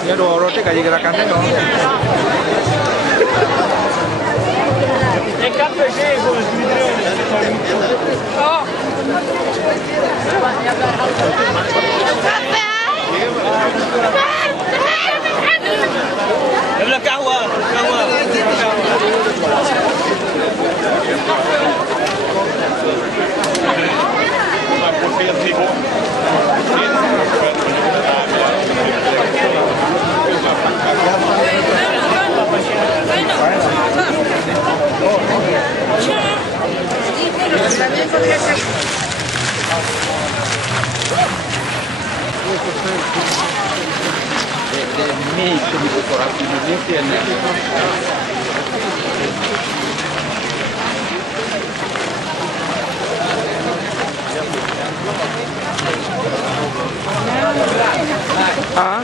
Ini ada roti kayak gerakannya dong. Meio de decoração de internet. Ah.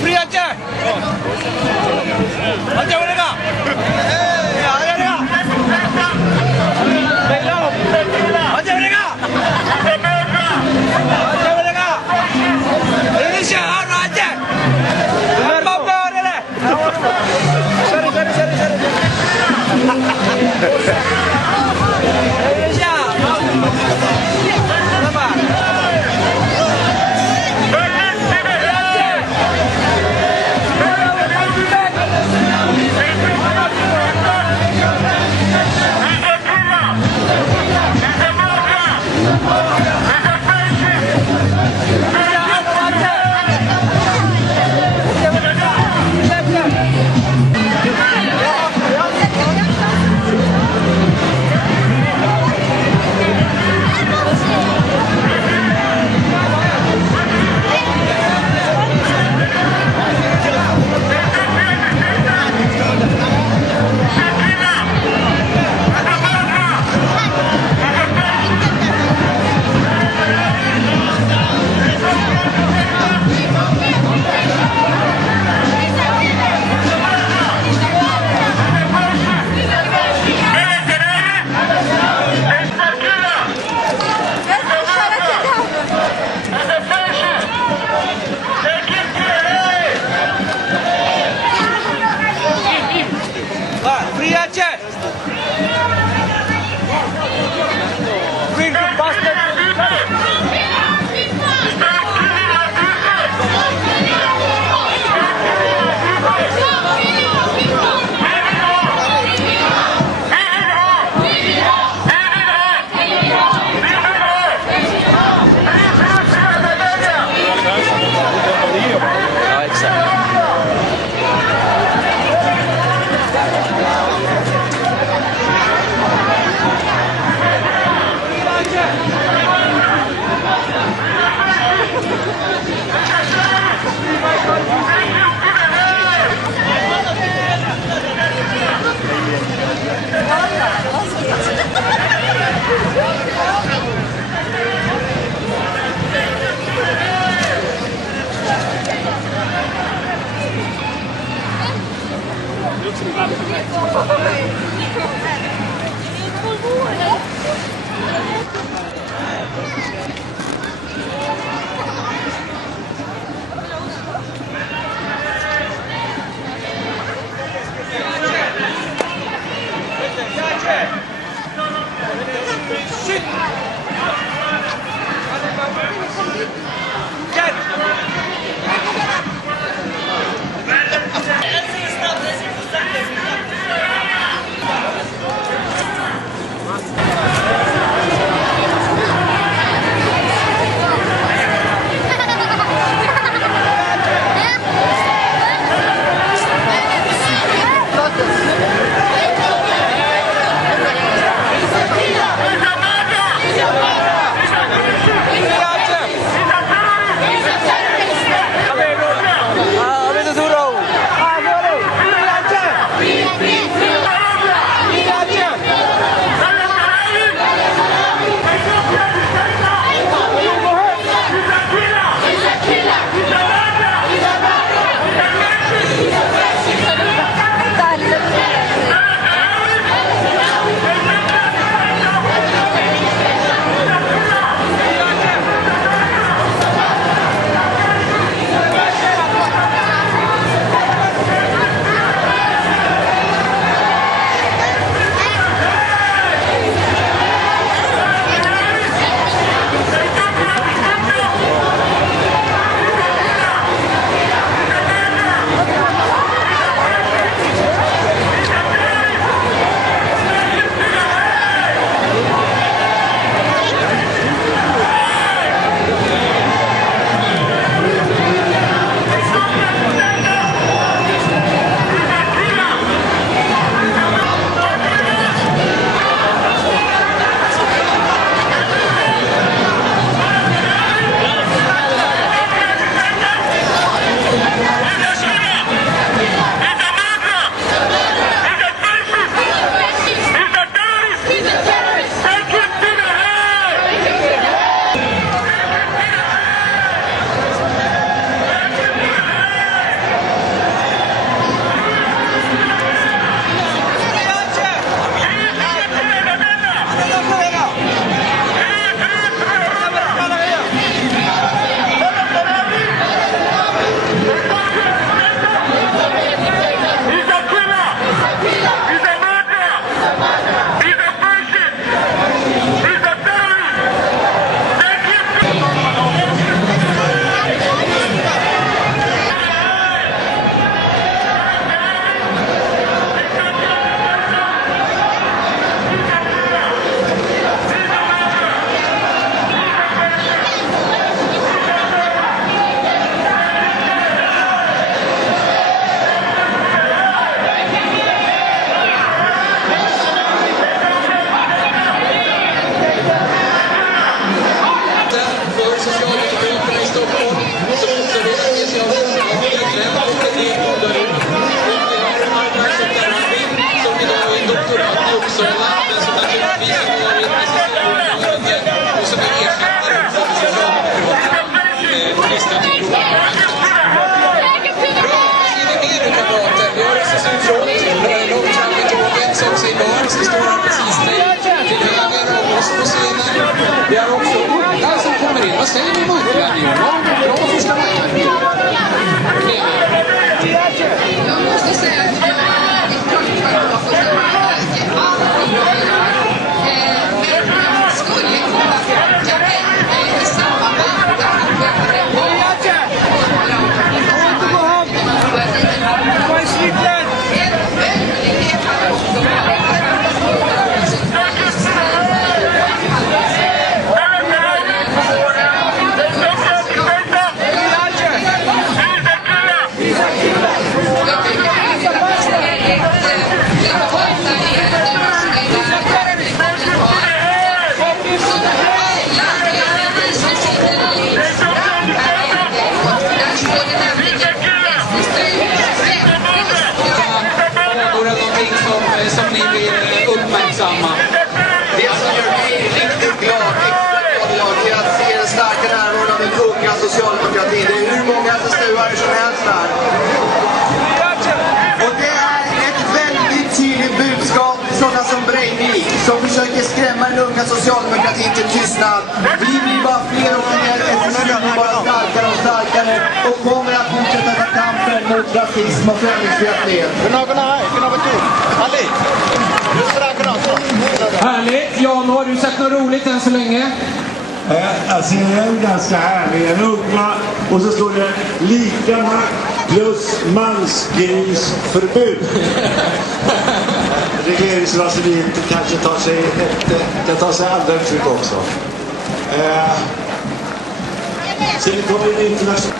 Free aja. Aja mereka. Ya, aja mereka. Aja mereka. Aja mereka. Indonesia harus aja. Apa ada? Sorry. Indonesia. Apa? Vi har recensionsfront, långtrampetåget som Siv Barnes, det står här precis till höger om oss på scenen. Vi har också Ulla som kommer in. Vad säger ni om Ulla? Bra första matchen. Jag måste säga att jag är klart för första matchen. Allting bra göra. Men jag skulle kunna tänka mig i samma vända att jag är på. Som ni vill uppmärksamma. Det som gör mig riktigt glad, extra glad, är att se den starka närvaron av den unga socialdemokratin. Det är hur många SSU-are som helst här. Och det är ett väldigt tydligt budskap till sådana som Breivik, som försöker skrämma den unga socialdemokratin till tystnad. Vi blir bara fler och fler, SSU blir bara starkare och starkare och kommer att fortsätta ta kampen mot rasism och främlingsfientlighet. Härligt. Jan, har du sett något roligt än så länge? Alltså det är ganska härlig. En unga och så står det lika makt plus mansgrisförbud. Regleringsraseriet kanske kan ta sig andra uttryck också. Sen kommer det internationella.